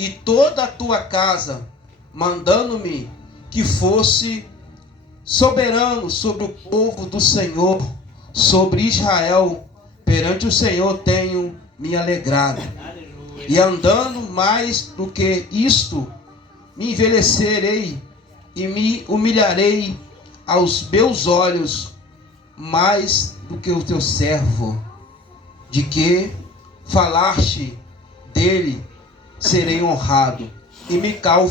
e toda a tua casa, mandando-me que fosse soberano sobre o povo do Senhor, sobre Israel. Perante o Senhor tenho me alegrado. E andando mais do que isto, me envelhecerei e me humilharei aos meus olhos mais do que o teu servo, de que falaste dele, serei honrado. E Mical,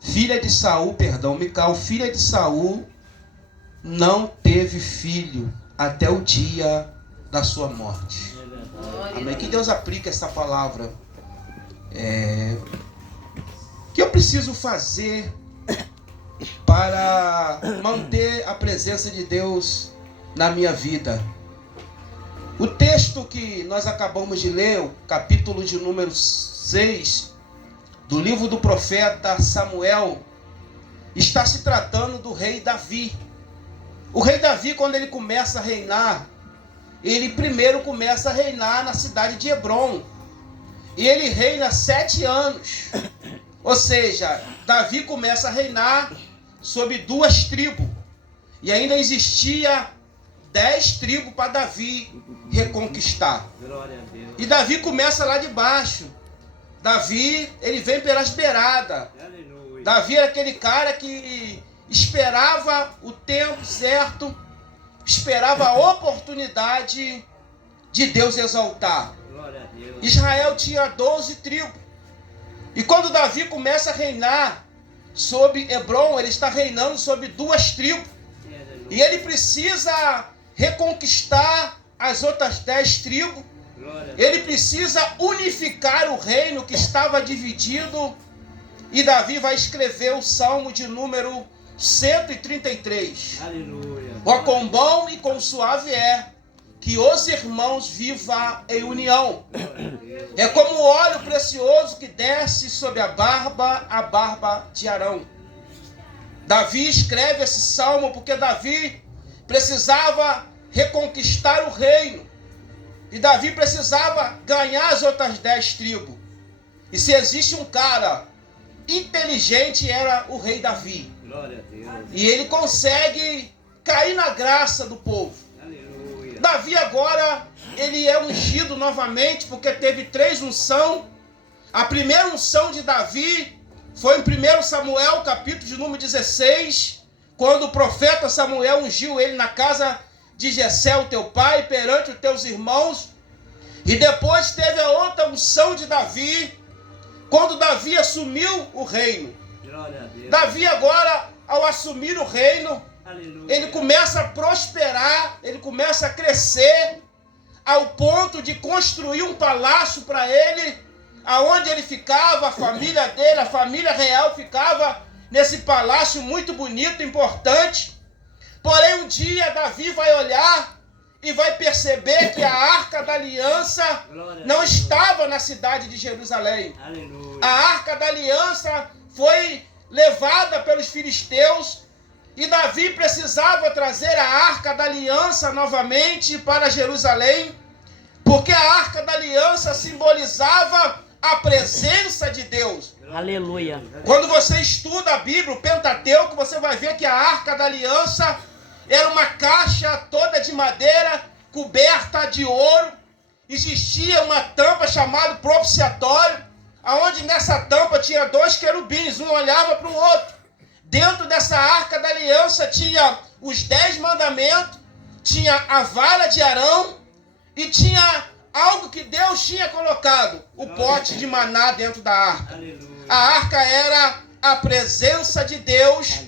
filha de Saul, não teve filho até o dia da sua morte. Amém. Que Deus aplique essa palavra. O que eu preciso fazer para manter a presença de Deus na minha vida? O texto que nós acabamos de ler, o capítulo de número 6, do livro do profeta Samuel, está se tratando do rei Davi. O rei Davi, quando ele começa a reinar, ele primeiro começa a reinar na cidade de Hebrom. E ele reina 7 anos. Ou seja, Davi começa a reinar sobre 2 tribos. E ainda existia 10 tribos para Davi reconquistar. E Davi começa lá de baixo. Davi, ele vem pelas beiradas. Davi era aquele cara que esperava o tempo certo, esperava a oportunidade de Deus exaltar. Israel tinha 12 tribos. E quando Davi começa a reinar sobre Hebrom, ele está reinando sobre 2 tribos. E ele precisa reconquistar as outras 10 tribos. Ele precisa unificar o reino que estava dividido. E Davi vai escrever o Salmo de número 133. Aleluia. Ó, quão bom e quão suave é que os irmãos vivam em união. É como o óleo precioso que desce sobre a barba de Arão. Davi escreve esse salmo porque Davi precisava reconquistar o reino. E Davi precisava ganhar as outras 10 tribos. E se existe um cara inteligente, era o rei Davi. Glória a Deus. E ele consegue cair na graça do povo. Aleluia. Davi agora, ele é ungido novamente, porque teve 3 unções. A primeira unção de Davi foi em 1 Samuel, capítulo de número 16, quando o profeta Samuel ungiu ele na casa de Jessé, o teu pai, perante os teus irmãos. E depois teve a outra unção de Davi, quando Davi assumiu o reino. Davi agora, ao assumir o reino, aleluia, ele começa a prosperar, ele começa a crescer, ao ponto de construir um palácio para ele, aonde ele ficava, a família dele, a família real ficava nesse palácio muito bonito, importante. Porém, um dia Davi vai olhar e vai perceber que a Arca da Aliança não estava na cidade de Jerusalém. Aleluia. A Arca da Aliança foi levada pelos filisteus e Davi precisava trazer a Arca da Aliança novamente para Jerusalém, porque a Arca da Aliança simbolizava a presença de Deus. Aleluia. Quando você estuda a Bíblia, o Pentateuco, você vai ver que a Arca da Aliança era uma caixa toda de madeira, coberta de ouro. Existia uma tampa chamada propiciatório, aonde nessa tampa tinha 2 querubins, um olhava para o outro. Dentro dessa Arca da Aliança tinha os 10 mandamentos, tinha a vara de Arão e tinha algo que Deus tinha colocado, o pote de maná dentro da arca. Aleluia. A arca era a presença de Deus,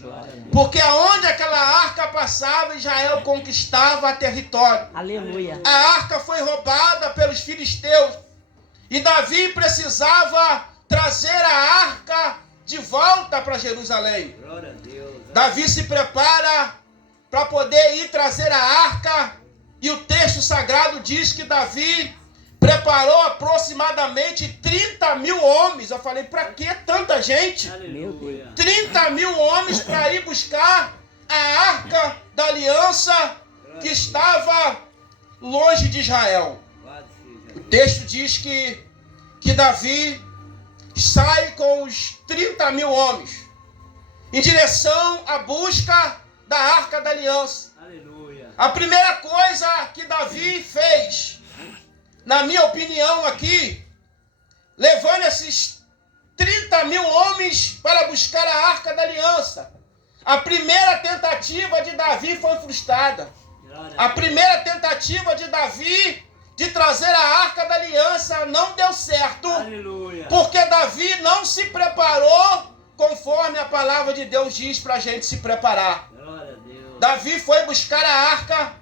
porque aonde aquela arca passava, Israel conquistava território. Aleluia. A arca foi roubada pelos filisteus e Davi precisava trazer a arca de volta para Jerusalém. Glória a Deus. Davi se prepara para poder ir trazer a arca, e o texto sagrado diz que Davi preparou aproximadamente 30.000 homens. Eu falei, para que tanta gente? Aleluia. 30.000 homens para ir buscar a Arca da Aliança que estava longe de Israel. O texto diz que Davi sai com os 30 mil homens em direção à busca da Arca da Aliança. Aleluia. A primeira coisa que Davi fez, na minha opinião aqui, levando esses 30 mil homens para buscar a Arca da Aliança, a primeira tentativa de Davi foi frustrada. A primeira tentativa de Davi de trazer a Arca da Aliança não deu certo. Aleluia. Porque Davi não se preparou conforme a palavra de Deus diz para a gente se preparar. Glória a Deus. Davi foi buscar a arca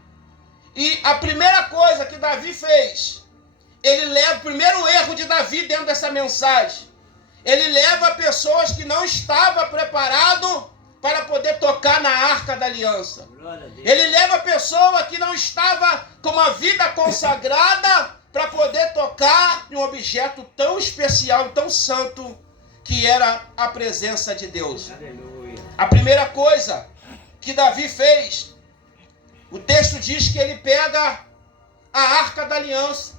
e a primeira coisa que Davi fez, ele leva o primeiro erro de Davi dentro dessa mensagem. Ele leva pessoas que não estavam preparadas para poder tocar na Arca da Aliança. Glória a Deus. Ele leva a pessoa que não estava com uma vida consagrada para poder tocar em um objeto tão especial, tão santo, que era a presença de Deus. Aleluia. A primeira coisa que Davi fez, o texto diz que ele pega a Arca da Aliança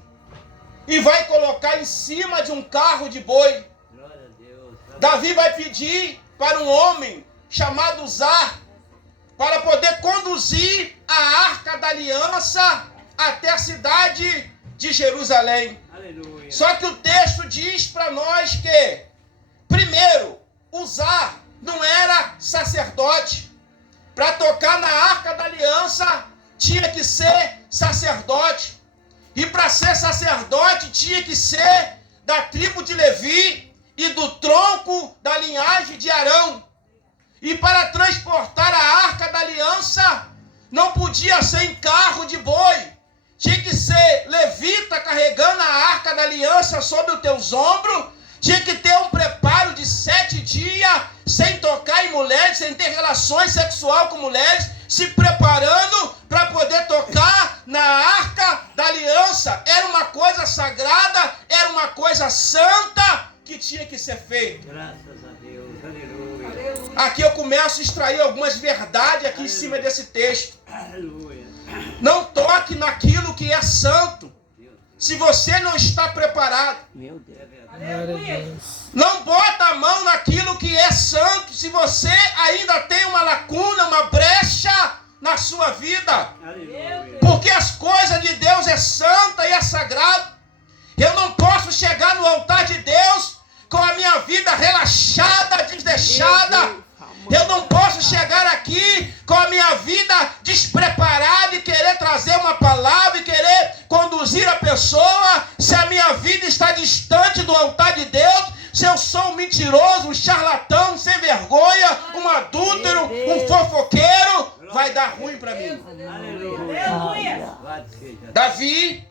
e vai colocar em cima de um carro de boi. Glória a Deus. Davi vai pedir para um homem chamado Uzá para poder conduzir a Arca da Aliança até a cidade de Jerusalém. Aleluia. Só que o texto diz para nós que, primeiro, Uzá não era sacerdote. Para tocar na Arca da Aliança, tinha que ser sacerdote. E para ser sacerdote, tinha que ser da tribo de Levi e do tronco da linhagem de Arão. E para transportar a Arca da Aliança, não podia ser em carro de boi. Tinha que ser levita carregando a Arca da Aliança sobre os teus ombros. Tinha que ter um preparo de 7 dias, sem tocar em mulheres, sem ter relações sexuais com mulheres, se preparando para poder tocar na Arca da Aliança. Era uma coisa sagrada, era uma coisa santa que tinha que ser feita. Graças a Deus. Aleluia. Aqui eu começo a extrair algumas verdades aqui em cima desse texto. Aleluia. Não toque naquilo que é santo, se você não está preparado. Meu Deus. Não bota a mão naquilo que é santo, se você ainda tem uma lacuna, uma brecha na sua vida. Aleluia. Porque as coisas de Deus é santa e é sagrado. Eu não posso chegar no altar de Deus com a minha vida relaxada, desleixada. Eu não posso chegar aqui com a minha vida despreparada e querer trazer uma palavra e querer conduzir a pessoa, se a minha vida está distante do altar de Deus, se eu sou um mentiroso, um charlatão, um sem vergonha, um adúltero, um fofoqueiro, vai dar ruim para mim. Aleluia. Davi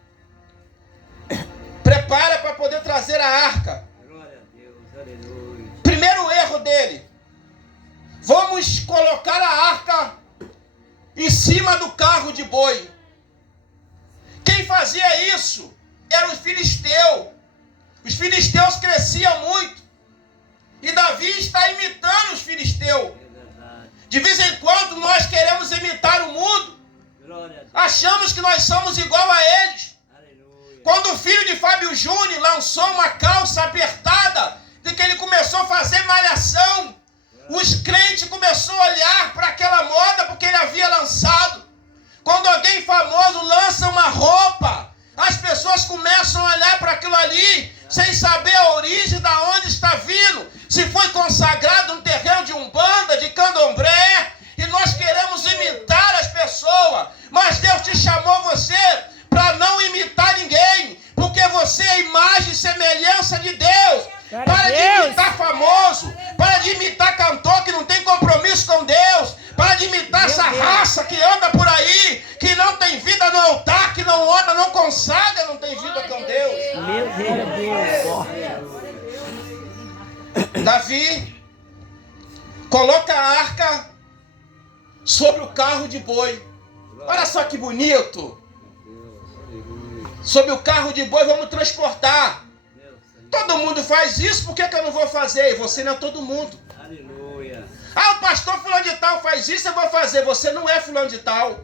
prepara para poder trazer a arca. Glória a Deus. Aleluia. Primeiro erro dele. Vamos colocar a arca em cima do carro de boi. Quem fazia isso eram os filisteus. Os filisteus cresciam muito. E Davi está imitando os filisteus. É verdade. De vez em quando nós queremos imitar o mundo. Glória a Deus. Achamos que nós somos igual a eles. Aleluia. Quando o filho de Fábio Júnior lançou uma calça apertada, de que ele começou a fazer malhação, os crentes começaram a olhar para aquela moda porque ele havia lançado. Quando alguém famoso lança uma roupa, as pessoas começam a olhar para aquilo ali, sem saber a origem de onde está vindo. Se foi consagrado um terreno de umbanda, de candomblé, e nós queremos imitar as pessoas. Mas Deus te chamou você para não imitar ninguém, porque você é a imagem e semelhança de Deus. Para de imitar famoso, para de imitar cantor que não tem compromisso com Deus, para de imitar essa raça que anda por aí, que não tem vida no altar, que não ora, não consagra, não tem vida com Deus. Meu Deus. Davi coloca a arca sobre o carro de boi. Olha só que bonito. Sobre o carro de boi vamos transportar. Todo mundo faz isso, por que eu não vou fazer? E você não é todo mundo. Aleluia. Ah, o pastor fulano de tal faz isso, eu vou fazer. Você não é fulano de tal.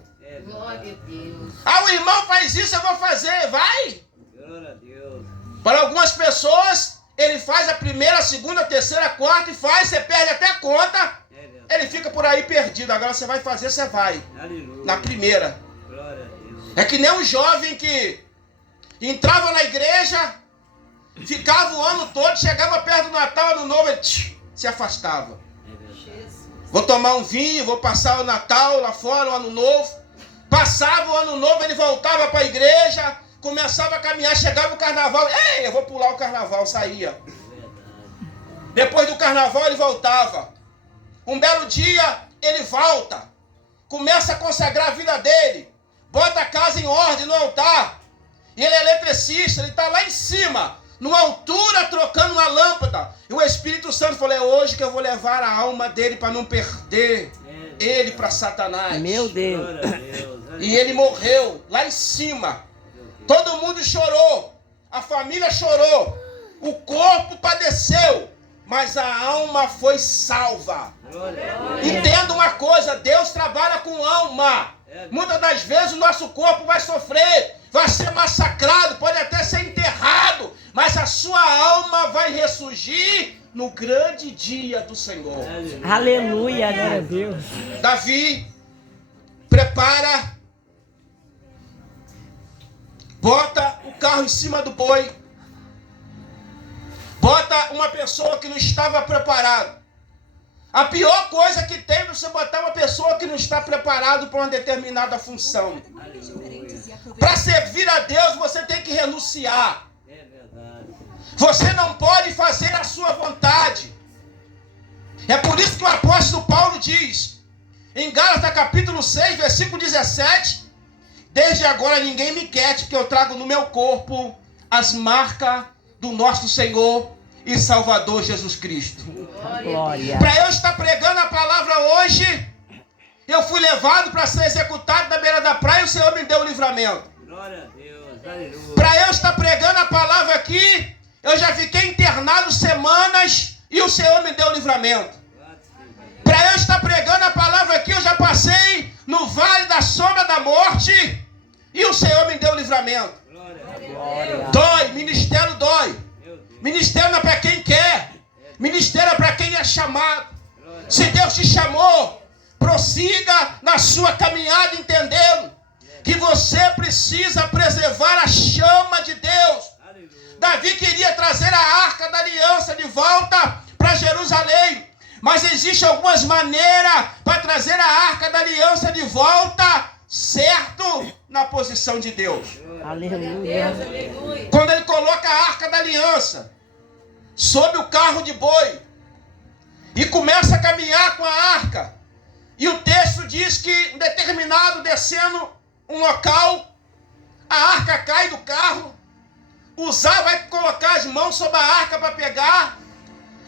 Glória a Deus. Ah, o irmão faz isso, eu vou fazer. Vai. Glória a Deus. Para algumas pessoas, ele faz a primeira, a segunda, a terceira, a quarta e faz, você perde até a conta, ele fica por aí perdido. Agora você vai fazer, você vai. Aleluia. Na primeira. Glória a Deus. É que nem um jovem que entrava na igreja, ficava o ano todo, chegava perto do Natal, Ano Novo, ele se afastava. É verdade. Vou tomar um vinho, vou passar o Natal lá fora, o Ano Novo. Passava o Ano Novo, ele voltava para a igreja, começava a caminhar, chegava o Carnaval, ei, eu vou pular o Carnaval, saía. É verdade. Depois do Carnaval ele voltava. Um belo dia ele volta, começa a consagrar a vida dele, bota a casa em ordem no altar. E ele é eletricista, ele está lá em cima, numa altura, trocando uma lâmpada. E o Espírito Santo falou, é hoje que eu vou levar a alma dele para não perder ele para Satanás. Meu Deus. Glória a Deus. E ele morreu lá em cima. Todo mundo chorou, a família chorou, o corpo padeceu, mas a alma foi salva. Glória a Deus. Entenda uma coisa, Deus trabalha com alma. Muitas das vezes o nosso corpo vai sofrer, vai ser massacrado, pode até ser enterrado, mas a sua alma vai ressurgir no grande dia do Senhor. Aleluia, glória a Deus. Davi prepara, bota o carro em cima do boi, bota uma pessoa que não estava preparada. A pior coisa que tem é você botar uma pessoa que não está preparada para uma determinada função. Para servir a Deus, você tem que renunciar. É verdade. Você não pode fazer a sua vontade. É por isso que o apóstolo Paulo diz, em Gálatas capítulo 6, versículo 17, desde agora ninguém me quete, porque eu trago no meu corpo as marcas do nosso Senhor e Salvador Jesus Cristo. Glória. Para eu estar pregando a palavra hoje, eu fui levado para ser executado na beira da praia e o Senhor me deu o livramento. Glória a Deus. Aleluia. Para eu estar pregando a palavra aqui, eu já fiquei internado semanas e o Senhor me deu o livramento. Para eu estar pregando a palavra aqui, eu já passei no vale da sombra da morte e o Senhor me deu o livramento. Glória a Deus. Glória. Dói, ministério dói. Meu Deus. Ministério não é para quem quer. Ministério é para quem é chamado. Glória a Se Deus te chamou, prossiga na sua caminhada entendendo que você precisa preservar a chama de Deus. Aleluia. Davi queria trazer a arca da aliança de volta para Jerusalém, mas existem algumas maneiras para trazer a arca da aliança de volta, certo? Na posição de Deus. Aleluia. Aleluia. Quando ele coloca a arca da aliança sob o carro de boi e começa a caminhar com a arca, e o texto diz que, determinado, descendo um local, a arca cai do carro, Uzá vai colocar as mãos sobre a arca para pegar,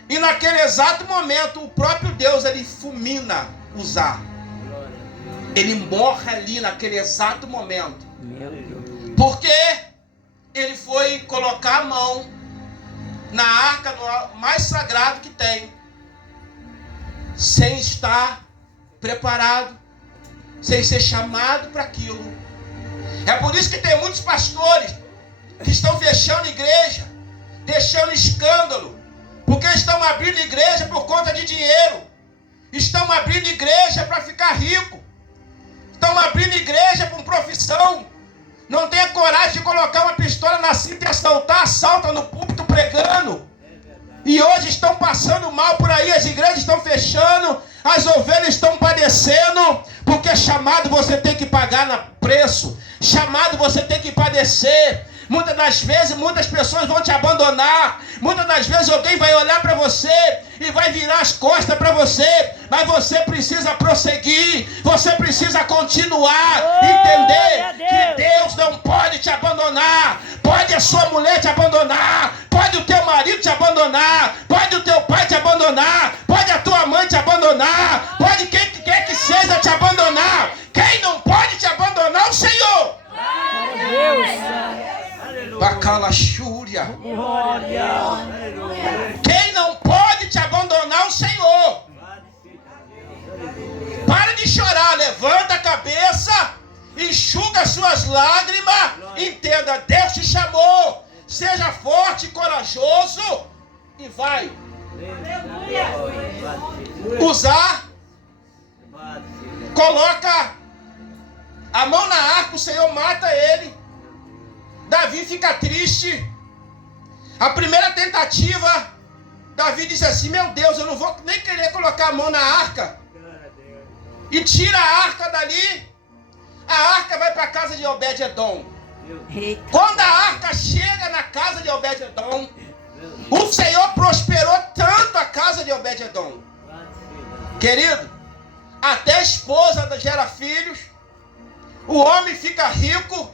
e naquele exato momento o próprio Deus, ele fulmina Uzá. Glória a Deus. Ele morre ali naquele exato momento, Meu Deus. porque ele foi colocar a mão na arca do mais sagrado que tem, sem estar preparado, sem ser chamado para aquilo. É por isso que tem muitos pastores que estão fechando igreja, deixando escândalo, porque estão abrindo igreja por conta de dinheiro, estão abrindo igreja para ficar rico, estão abrindo igreja por profissão, não tem a coragem de colocar uma pistola na cinta e assaltar, assalta no púlpito pregando. E hoje estão passando mal por aí, as igrejas estão fechando, as ovelhas estão padecendo, porque chamado você tem que pagar no preço, chamado você tem que padecer. Muitas das vezes, muitas pessoas vão te abandonar, muitas das vezes alguém vai olhar para você e vai virar as costas para você, mas você precisa prosseguir, você precisa continuar, entender que Deus não pode te abandonar. Pode a sua mulher te abandonar, pode o teu marido te abandonar, pode o teu pai te abandonar, pode a tua mãe te abandonar, pode quem quer que seja te abandonar. Quem não pode te abandonar é o Senhor. Deus. Bacalachúria. Glória. Quem não pode te abandonar é o Senhor. Para de chorar, levanta a cabeça, enxuga suas lágrimas, entenda, Deus te chamou. Seja forte e corajoso, vai usar, coloca a mão na arca, o Senhor mata ele. Davi fica triste. A primeira tentativa, Davi diz assim: meu Deus, eu não vou nem querer colocar a mão na arca. E tira a arca dali. A arca vai para a casa de Obed-edom. Quando a arca chega na casa de Obed-edom, o Senhor prosperou tanto a casa de Obed-edom, querido, até a esposa gera filhos, o homem fica rico,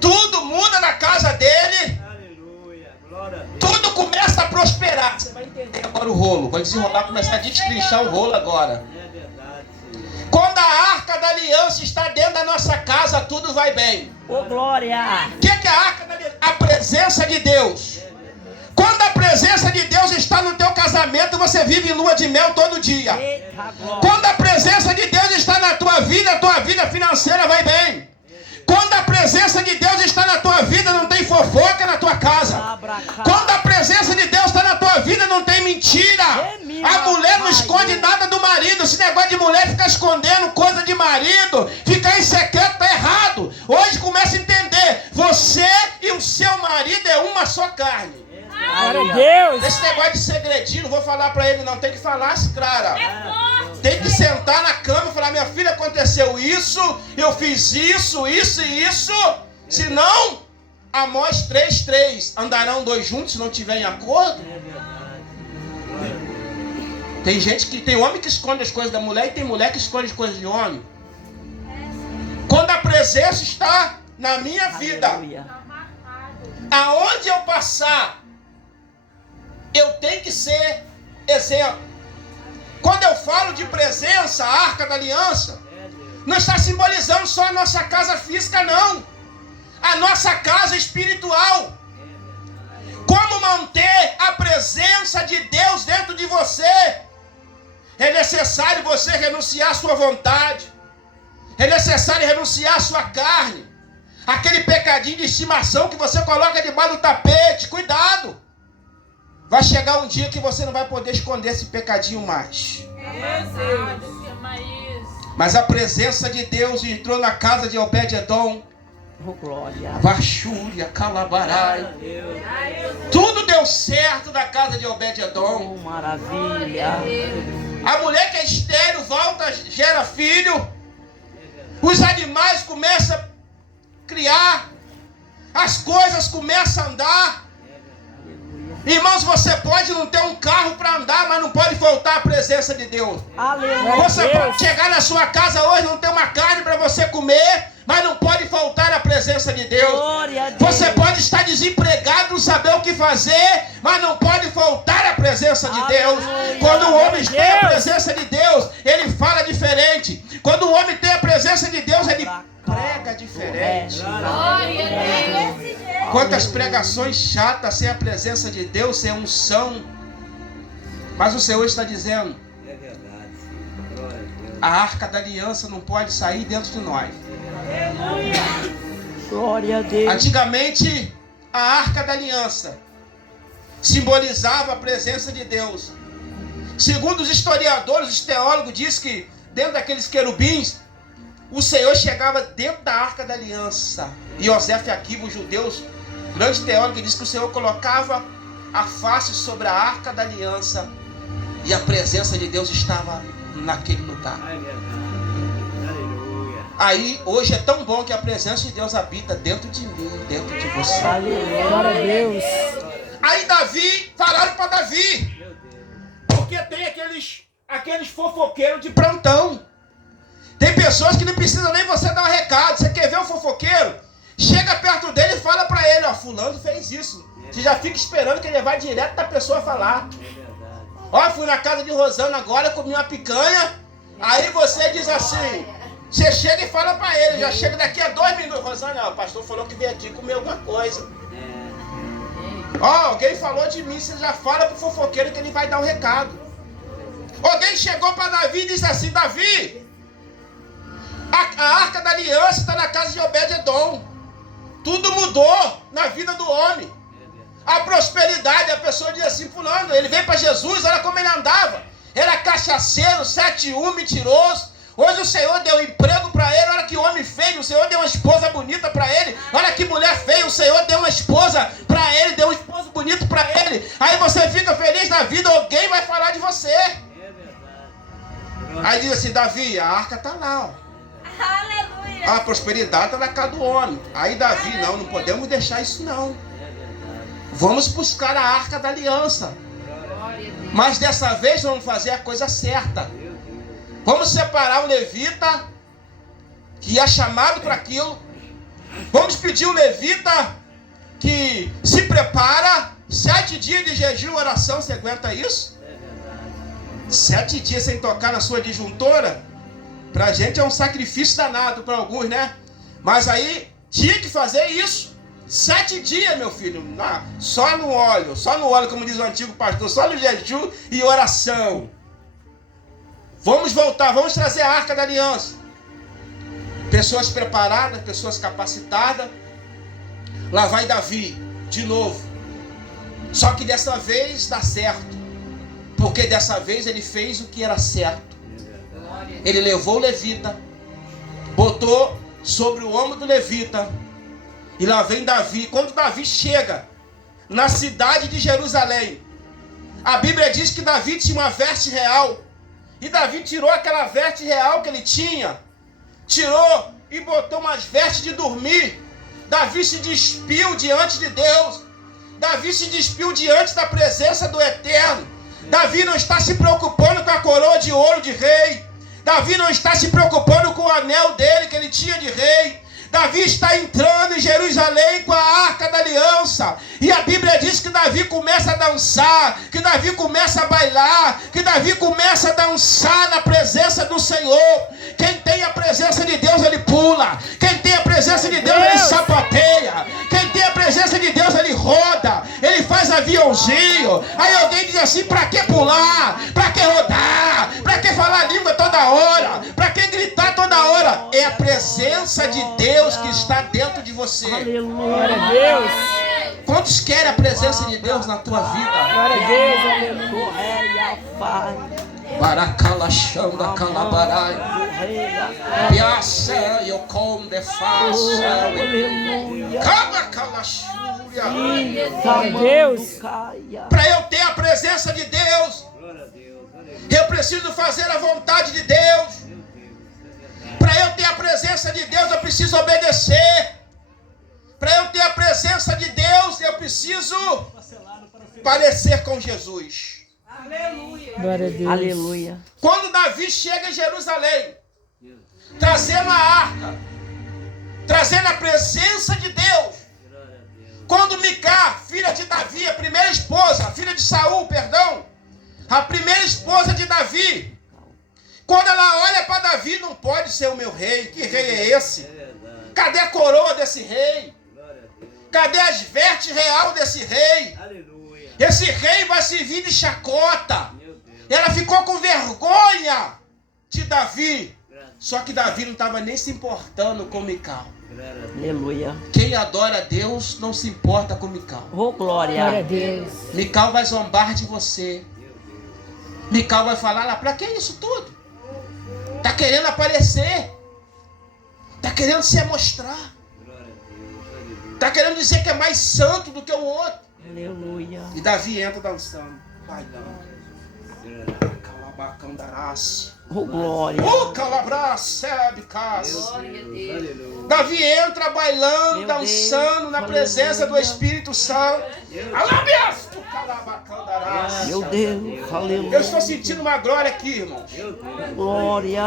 tudo muda na casa dele, tudo começa a prosperar. Você vai entender agora o rolo, vai desenrolar, começar a destrinchar o rolo agora. Quando a arca da aliança está dentro da nossa casa, tudo vai bem. Ô, glória! O que é a arca da aliança? A presença de Deus. Quando a presença de Deus está no teu casamento, você vive em lua de mel todo dia. Eita, glória! Quando a presença de Deus está na tua vida financeira vai bem. Quando a presença de Deus está na tua vida, não tem fofoca na tua casa. Quando a presença de Deus está na tua vida, não tem mentira. A mulher não esconde nada do marido. Esse negócio de mulher ficar escondendo coisa de marido, ficar em secreto, está errado. Hoje começa a entender. Você e o seu marido é uma só carne. Glória a Deus! Esse negócio de segredinho, não vou falar para ele não. Tem que falar, cara. Tem que sentar na cama e falar: minha filha, aconteceu isso, eu fiz isso e isso. Senão, Amós 3:3, andarão dois juntos se não tiver em acordo. Tem gente que, tem homem que esconde as coisas da mulher e tem mulher que esconde as coisas de homem. Quando a presença está na minha vida, Aleluia. aonde eu passar, eu tenho que ser exemplo. Quando eu falo de presença, a arca da aliança, não está simbolizando só a nossa casa física, não. A nossa casa espiritual. Como manter a presença de Deus dentro de você? É necessário você renunciar à sua vontade. É necessário renunciar à sua carne. Aquele pecadinho de estimação que você coloca debaixo do tapete. Cuidado! Vai chegar um dia que você não vai poder esconder esse pecadinho mais. Mas a presença de Deus entrou na casa de Obed-edom. Oh, glória! Vachúria, Calabarai. Tudo deu certo na casa de Obed-edom. Oh, maravilha! A mulher que é estéril volta, gera filho. Os animais começam a criar. As coisas começam a andar. Irmãos, você pode não ter um carro para andar, mas não pode faltar a presença de Deus. Aleluia! Você pode chegar na sua casa hoje, não ter uma carne para você comer, mas não pode faltar a presença de Deus. Glória a Deus! Você pode estar desempregado, não saber o que fazer, mas não pode faltar a presença de Deus. Aleluia. Quando o homem tem a Deus. presença de Deus, ele fala diferente. Quando o homem tem a presença de Deus, ele prega diferente. Glória a Deus. Quantas pregações chatas sem a presença de Deus, sem unção. Mas o Senhor está dizendo: É verdade. Glória a Deus. a arca da aliança não pode sair dentro de nós. Glória a Deus! Antigamente, a arca da aliança simbolizava a presença de Deus. Segundo os historiadores, os teólogos dizem que dentro daqueles querubins, o Senhor chegava dentro da arca da aliança. E Yosef Akiva, os judeus, grande teólogo, diz que o Senhor colocava a face sobre a arca da aliança e a presença de Deus estava naquele lugar. É verdade. Aleluia. Aí, hoje é tão bom que a presença de Deus habita dentro de mim, dentro de você. Aleluia! Glória a Deus! Aí Davi, falaram para Davi, Meu Deus. porque tem aqueles fofoqueiros de plantão. Tem pessoas que não precisam nem você dar um recado. Você quer ver um fofoqueiro? Chega perto dele e fala para ele: ó, fulano fez isso. Você já fica esperando que ele vai direto da pessoa falar. É verdade. Ó, fui na casa de Rosana agora, comi uma picanha. Aí você diz assim, você chega e fala para ele, já chega daqui a 2 minutos. Rosana, ó, o pastor falou que veio aqui comer alguma coisa. Ó, alguém falou de mim, você já fala pro fofoqueiro que ele vai dar um recado. Alguém chegou para Davi e disse assim: Davi, a arca da aliança está na casa de Obed-edom. Tudo mudou na vida do homem. A prosperidade, a pessoa diz assim: fulano andando. Ele veio para Jesus, olha como ele andava. Era cachaceiro, 7-1, mentiroso. Hoje o Senhor deu emprego para ele. Olha que homem feio. O Senhor deu uma esposa bonita para ele. Olha que mulher feia. O Senhor deu uma esposa para ele. Deu um esposo bonito para ele. Aí você fica feliz na vida. Alguém vai falar de você. É verdade. Aí diz assim: Davi, a arca está lá, ó. Aleluia. A prosperidade está na casa do homem. Aí Davi, não podemos deixar isso não. É verdade. Vamos buscar a arca da aliança. Glória a Deus. Mas dessa vez vamos fazer a coisa certa. Meu Deus. Vamos separar um levita que é chamado para aquilo. Vamos pedir um levita que se prepara. 7 dias de jejum e oração. Você aguenta isso? É verdade. 7 dias sem tocar na sua disjuntora? Pra gente é um sacrifício danado para alguns, né? Mas aí tinha que fazer isso. 7 dias, meu filho. Só no óleo, como diz o antigo pastor. Só no jejum e oração. Vamos voltar, vamos trazer a arca da aliança. Pessoas preparadas, pessoas capacitadas. Lá vai Davi, de novo. Só que dessa vez dá certo. Porque dessa vez ele fez o que era certo. Ele levou o levita, botou sobre o ombro do levita. E lá vem Davi. Quando Davi chega na cidade de Jerusalém, a Bíblia diz que Davi tinha uma veste real. E Davi tirou aquela veste real que ele tinha, tirou e botou umas vestes de dormir. Davi se despiu diante de Deus. Davi se despiu diante da presença do Eterno. Davi não está se preocupando com a coroa de ouro de rei. Davi não está se preocupando com o anel dele que ele tinha de rei. Davi está entrando em Jerusalém com a arca da aliança. E a Bíblia diz que Davi começa a dançar, que Davi começa a bailar, que Davi começa a dançar na presença do Senhor. Quem tem a presença de Deus, ele pula. Quem tem a presença de Deus, ele sapateia. Quem tem a presença de Deus, ele roda. Ele faz aviãozinho. Aí alguém diz assim: pra que pular? Pra que rodar? Pra que falar língua toda hora? Pra que gritar toda hora? É a presença de Deus que está dentro de você. Aleluia, Deus. Quantos querem a presença de Deus na tua vida? Glória a Deus, aleluia. Pai. Baracalachanda calabarai. Piaça eu com de face. Aleluia. Calachúria. Glória a Deus. Para eu ter a presença de Deus, Glória a Deus. Aleluia. eu preciso fazer a vontade de Deus. Para eu ter a presença de Deus, eu preciso obedecer. Para eu ter a presença de Deus, eu preciso parecer com Jesus. Glória a Deus. Aleluia. Quando Davi chega em Jerusalém, trazendo a arca, trazendo a presença de Deus. Quando Micá, filha de Davi, a primeira esposa, a filha de Saul, perdão, a primeira esposa de Davi, quando ela olha para Davi, não pode ser o meu rei. Que rei é esse? Cadê a coroa desse rei? Cadê as vestes real desse rei? Aleluia. Esse rei vai servir de chacota. Ela ficou com vergonha de Davi. Só que Davi não estava nem se importando com Mical. Aleluia. Quem adora a Deus não se importa com Mical. Oh, glória. Glória a Deus. Mical vai zombar de você. Mical vai falar lá: pra que isso tudo? Tá querendo aparecer. Tá querendo se mostrar. Tá querendo dizer que é mais santo do que o outro. Aleluia. E Davi entra dançando. Vai não. Calabacão darás. Oh, glória. Calabraça, casa. Glória a Deus. Davi entra bailando, Meu dançando Deus, na presença do aleluia. Espírito Santo. Alabias, tu calabacão darás. Meu Deus. Aleluia. Eu estou sentindo uma glória aqui, irmãos. Glória.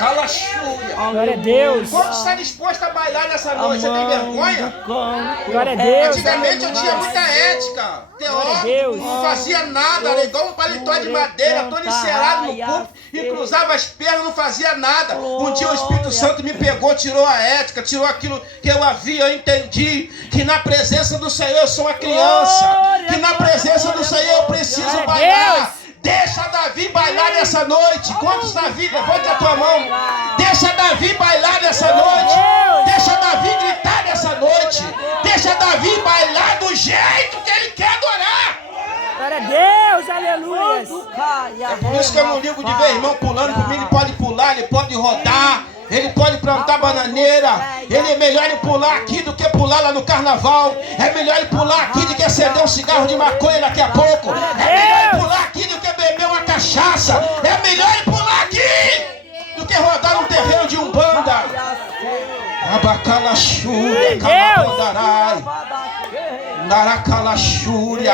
Calachúria. Glória a Deus. Quanto está disposto a bailar nessa noite? Você tem vergonha? Glória a Deus. Antigamente eu tinha muita ética. Teórico, Deus. não fazia nada, era igual um paletó de madeira, todo encerado no corpo e cruzava as pernas, não fazia nada. Um dia o Espírito Santo me pegou, tirou a ética, tirou aquilo que eu havia, eu entendi que na presença do Senhor eu sou uma criança, que na presença do Senhor eu preciso bailar. Deixa Davi bailar nessa noite. Quantos Davi? Levante a tua mão. Deixa Davi bailar nessa noite. Deixa Davi gritar nessa noite. Deixa Davi bailar do jeito que ele quer adorar. Glória a Deus, aleluia. É por isso que eu não ligo de ver irmão pulando comigo. Ele pode pular, ele pode rodar, ele pode plantar bananeira. Ele é melhor ele pular aqui do que pular lá no carnaval. É melhor ele pular aqui do que acender um cigarro de maconha daqui a pouco. É melhor ele pular aqui do que beber uma cachaça. É melhor ele pular aqui do que rodar no terreiro de Umbanda. Abacalaxúria, calabodarai, naracalaxúria.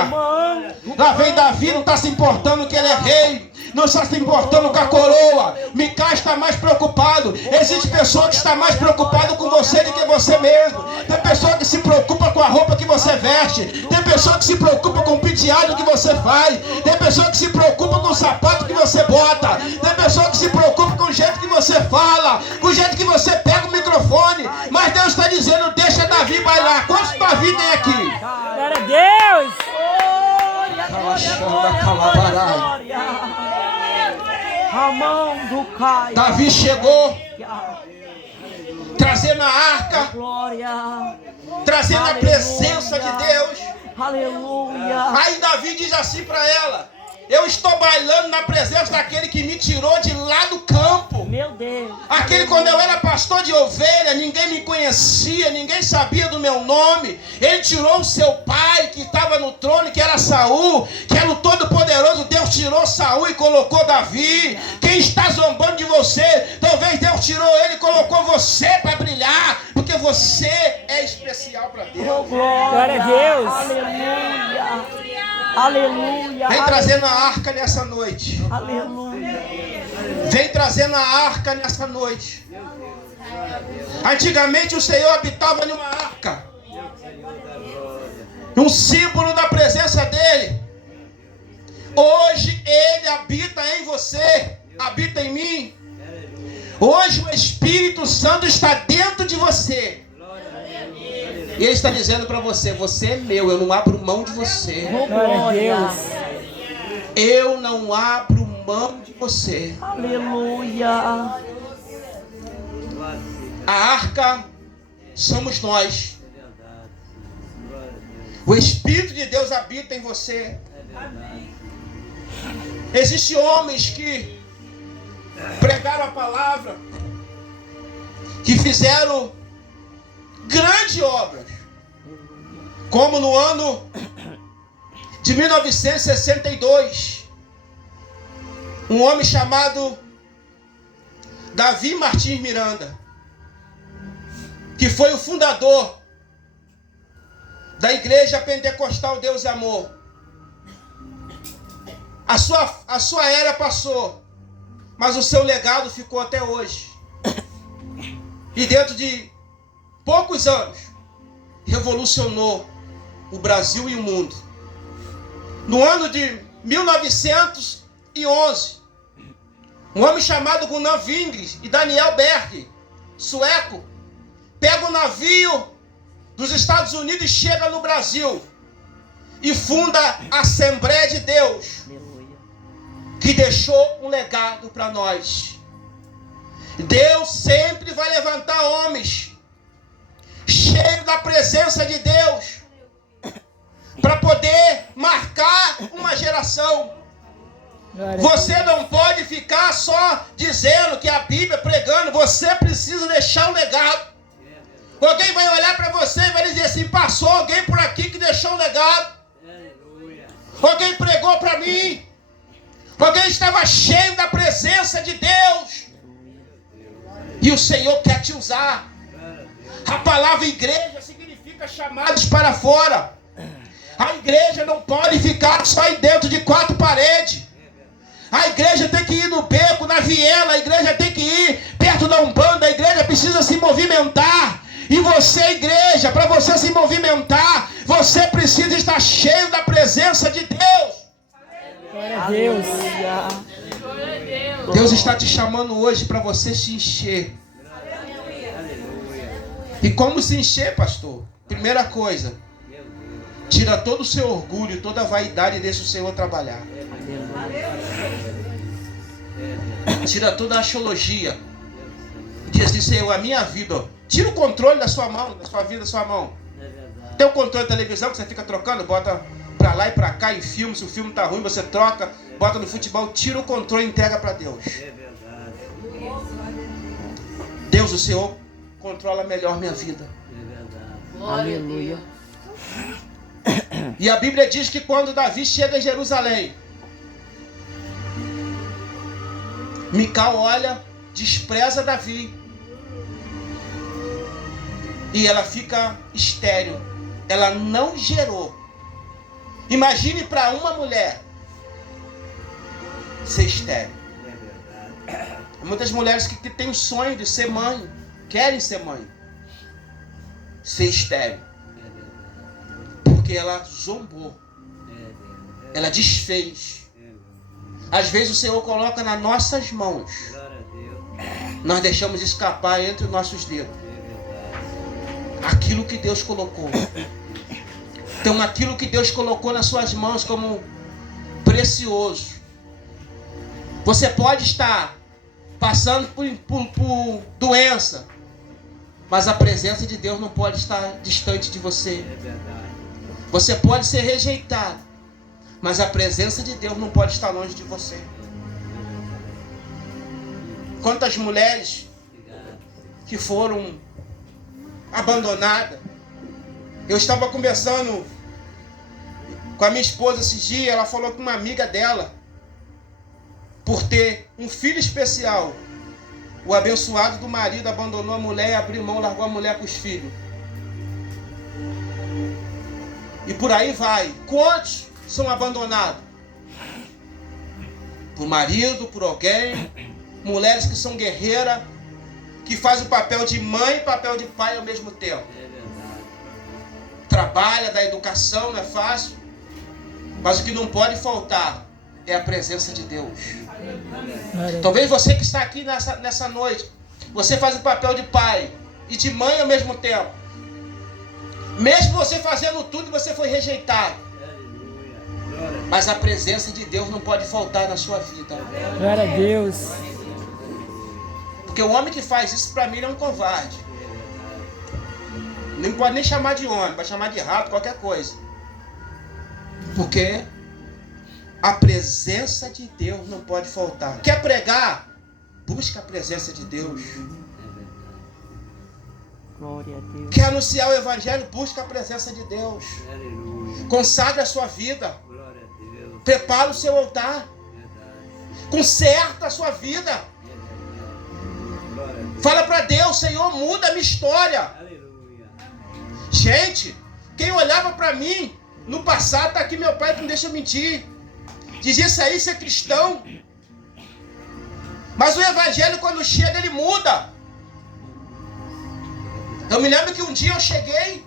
Lá vem Davi, não está se importando que ele é rei, não está se importando com a coroa. Micael está mais preocupado. Existe pessoa que está mais preocupada com você do que você mesmo. Tem pessoa que se preocupa com a roupa que você veste. Tem pessoa que se preocupa com o penteado que você faz. Tem pessoa que se preocupa com o sapato que você bota. Tem pessoa que se preocupa com o jeito que você fala, com o jeito que você pega o microfone. Mas Deus está dizendo, deixa Davi bailar. Quantos Davi tem aqui? Glória a Deus. Davi chegou trazendo a arca, trazendo a presença de Deus. Aleluia. Aí Davi diz assim para ela: eu estou bailando na presença daquele que me tirou de lá do campo. Meu Deus. Aquele, quando eu era pastor de ovelha, ninguém me conhecia, ninguém sabia do meu nome. Ele tirou o seu pai que estava no trono, que era Saul, que era o todo-poderoso. Deus tirou Saul e colocou Davi. Quem está zombando de você, talvez Deus tirou ele e colocou você para brilhar, porque você é especial para Deus. Glória a Deus. Aleluia. Aleluia. Vem trazendo a arca nessa noite. Aleluia. Vem trazendo a arca nessa noite. Antigamente o Senhor habitava numa arca, um símbolo da presença dele. Hoje ele habita em você, habita em mim. Hoje o Espírito Santo está dentro de você. E ele está dizendo para você: você é meu, eu não abro mão de você. Glória a Deus. Eu não abro mão de você. Aleluia. A arca somos nós. O Espírito de Deus habita em você. Existem homens que pregaram a palavra, que fizeram grandes obras, como no ano de 1962, um homem chamado Davi Martins Miranda, que foi o fundador da Igreja Pentecostal Deus e Amor. A sua era passou, mas o seu legado ficou até hoje. E dentro de poucos anos, revolucionou o Brasil e o mundo. No ano de 1911, um homem chamado Gunnar Wingres e Daniel Berg, sueco, pega um navio dos Estados Unidos e chega no Brasil e funda a Assembleia de Deus, que deixou um legado para nós. Deus sempre vai levantar homens cheios da presença de Deus para poder marcar uma geração. Você não pode ficar só dizendo que a Bíblia, pregando. Você precisa deixar um legado. Alguém vai olhar para você e vai dizer assim: passou alguém por aqui que deixou um legado. Alguém pregou para mim. Alguém estava cheio da presença de Deus. E o Senhor quer te usar. A palavra igreja significa chamados para fora. A igreja não pode ficar só aí dentro de quatro paredes. A igreja tem que ir no beco, na viela. A igreja tem que ir perto da Umbanda. A igreja precisa se movimentar. E você, igreja, para você se movimentar, você precisa estar cheio da presença de Deus. Glória a Deus. Deus está te chamando hoje para você se encher. E como se encher, pastor? Primeira coisa, tira todo o seu orgulho, toda a vaidade e deixa o Senhor trabalhar. Tira toda a axiologia. Diz assim: Senhor, a minha vida. Tira o controle da sua mão, da sua vida, da sua mão. Tem o controle da televisão que você fica trocando, bota pra lá e pra cá em filme. Se o filme tá ruim, você troca, bota no futebol, tira o controle e entrega pra Deus. É verdade. Deus, o Senhor controla melhor minha vida. É verdade. Glória a Aleluia. Deus. E a Bíblia diz que quando Davi chega em Jerusalém, Mical olha, despreza Davi. E ela fica estéril. Ela não gerou. Imagine para uma mulher ser estéril. É verdade. Muitas mulheres que têm o sonho de ser mãe, querem ser mãe, ser estéril. É verdade. Porque ela zombou, É verdade. ela desfez. É verdade. Às vezes o Senhor coloca nas nossas mãos. Glória a Deus. Nós deixamos escapar entre os nossos dedos É verdade. aquilo que Deus colocou. Então aquilo que Deus colocou nas suas mãos como precioso. Você pode estar passando por doença, mas a presença de Deus não pode estar distante de você. É verdade. Você pode ser rejeitado, mas a presença de Deus não pode estar longe de você. Quantas mulheres Obrigado. que foram abandonadas. Eu estava conversando com a minha esposa esses dias, ela falou que uma amiga dela, por ter um filho especial, o abençoado do marido abandonou a mulher e abriu mão, largou a mulher com os filhos. E por aí vai. Quantos são abandonados? Por marido, por alguém. Mulheres que são guerreiras, que fazem o papel de mãe e papel de pai ao mesmo tempo. É verdade. Trabalha, da educação, não é fácil. Mas o que não pode faltar é a presença de Deus. Talvez você que está aqui nessa noite, você faz o papel de pai e de mãe ao mesmo tempo. Mesmo você fazendo tudo, você foi rejeitado. Aleluia. Glória a Mas a presença de Deus não pode faltar na sua vida. Glória a Deus. Porque o homem que faz isso, para mim, ele é um covarde. Não pode nem chamar de homem, vai chamar de rato, qualquer coisa. Porque a presença de Deus não pode faltar. Quer pregar? Busca a presença de Deus. Glória a Deus. Quer anunciar o evangelho? Busca a presença de Deus. Aleluia. Consagre a sua vida. Glória a Deus. Prepara o seu altar. Verdade. Conserta a sua vida. É verdade. Glória a Deus. Fala para Deus, Senhor, muda a minha história. Aleluia. Gente, quem olhava para mim no passado, está aqui meu pai, que não deixa eu mentir. Dizia isso aí, ser cristão. Mas o evangelho, quando chega, ele muda. Eu me lembro que um dia eu cheguei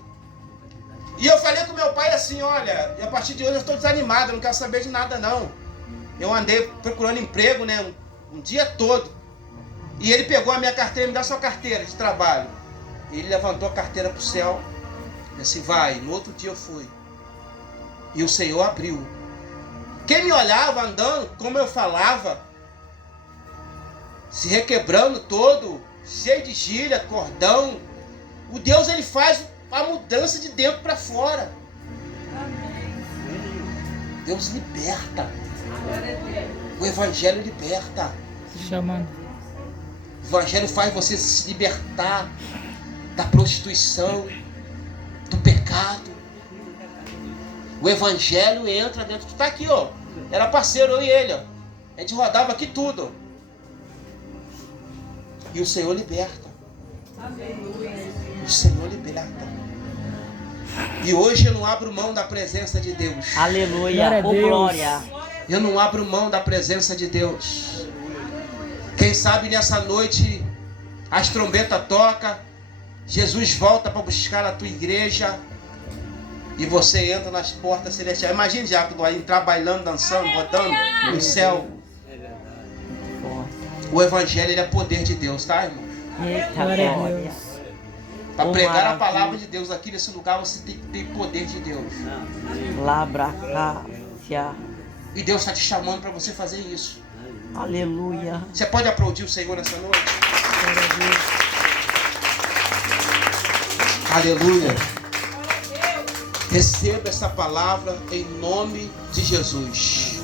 e eu falei com meu pai assim, olha, a partir de hoje eu estou desanimado, eu não quero saber de nada não. Eu andei procurando emprego, né, um dia todo. E ele pegou a minha carteira, me dá sua carteira de trabalho. Ele levantou a carteira para o céu, disse, vai. No outro dia eu fui. E o Senhor abriu. Quem me olhava andando, como eu falava, se requebrando todo, cheio de gíria, cordão. O Deus, ele faz a mudança de dentro para fora. Deus liberta. O evangelho liberta. Chamando. O evangelho faz você se libertar da prostituição, do pecado. O evangelho entra dentro. Tu tá aqui, ó. Era parceiro, eu e ele, ó. A gente rodava aqui tudo. E o Senhor liberta. O Senhor liberta. E hoje eu não abro mão da presença de Deus. Aleluia. Glória a Oh, Deus. glória. Eu não abro mão da presença de Deus. Quem sabe nessa noite as trombetas tocam, Jesus volta para buscar a tua igreja e você entra nas portas celestiais. Imagine já entrar bailando, dançando, rodando no céu. É verdade. O evangelho, ele é poder de Deus, tá, irmão? Eita, Glória a glória. Deus. Para Oh, pregar a maravilha. palavra de Deus aqui nesse lugar, você tem que ter poder de Deus. Labracácia. E Deus está te chamando para você fazer isso. Aleluia. Você pode aplaudir o Senhor nessa noite? Aleluia. Receba essa palavra em nome de Jesus.